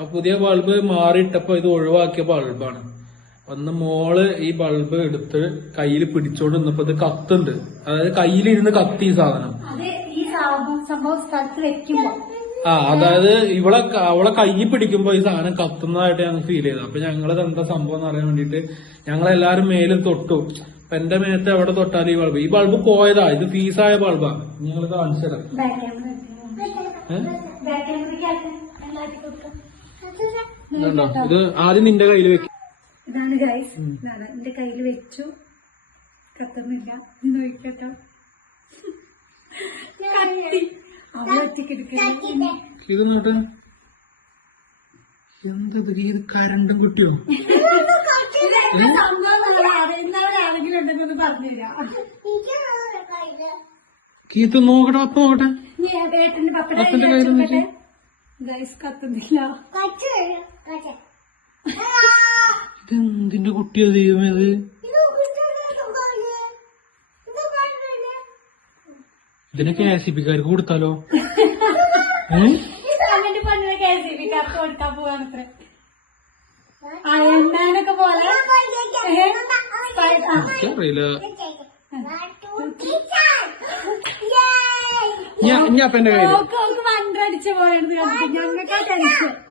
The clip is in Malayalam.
ആ പുതിയ ബൾബ് മാറിയിട്ടപ്പോ ഇത് ഒഴിവാക്കിയ ബൾബാണ്. ഒന്ന് മോള് ഈ ബൾബ് എടുത്ത് കയ്യിൽ പിടിച്ചോണ്ട് നിന്നപ്പോ ഇത് കത്തുണ്ട്. അതായത് കയ്യിലിരുന്ന് കത്തി ഈ സാധനം. അതായത് അവളെ കൈ പിടിക്കുമ്പോ ഈ സാധനം കത്തുന്നതായിട്ട് ഞങ്ങൾക്ക് ഫീൽ ചെയ്തു. അപ്പൊ ഞങ്ങളത് എന്താ സംഭവം എന്ന് അറിയാൻ വേണ്ടിട്ട് ഞങ്ങളെല്ലാരും മേലും തൊട്ടു. അപ്പൊ എന്റെ മേത്ത് എവിടെ തൊട്ടാലും ഈ ബൾബ് പോയതാ. ഇത് ഫീസായ ബൾബാ. ഞങ്ങൾ കാണിച്ചു തരാം. ഇത് ആദ്യം നിന്റെ കയ്യിൽ വെക്കും. ഇതാണ് ഗൈസ്, ഇതാണ് എന്റെ കയ്യിൽ വെച്ചു. കത്തുന്നില്ല. ഇത് നോക്കട്ടോ, ഇത് നോട്ട്. എന്തത് ഇത് കരണ്ടും കിട്ടിയോ? കീത്ത് നോക്കട്ടെ, അപ്പൊ നോക്കട്ടെ. അപ്പന്റെ കയ്യിൽ ഗൈസ് കത്തുന്നില്ല. ഇതെന്തിന്റെ കുട്ടിയോ ദൈവമേ ഇത്? ഇതിനെ KCB-ക്കാർക്ക് കൊടുത്താലോ? കൊടുക്കാൻ പോവാണത്രേ. അയണ്ണാനൊക്കെ പോലെ അറിയില്ല. ഞാൻ അപ്പന്റെ കയ്യിൽ മന്ത്രടിച്ച പോയത് ഞങ്ങൾക്ക് ടെൻഷൻ.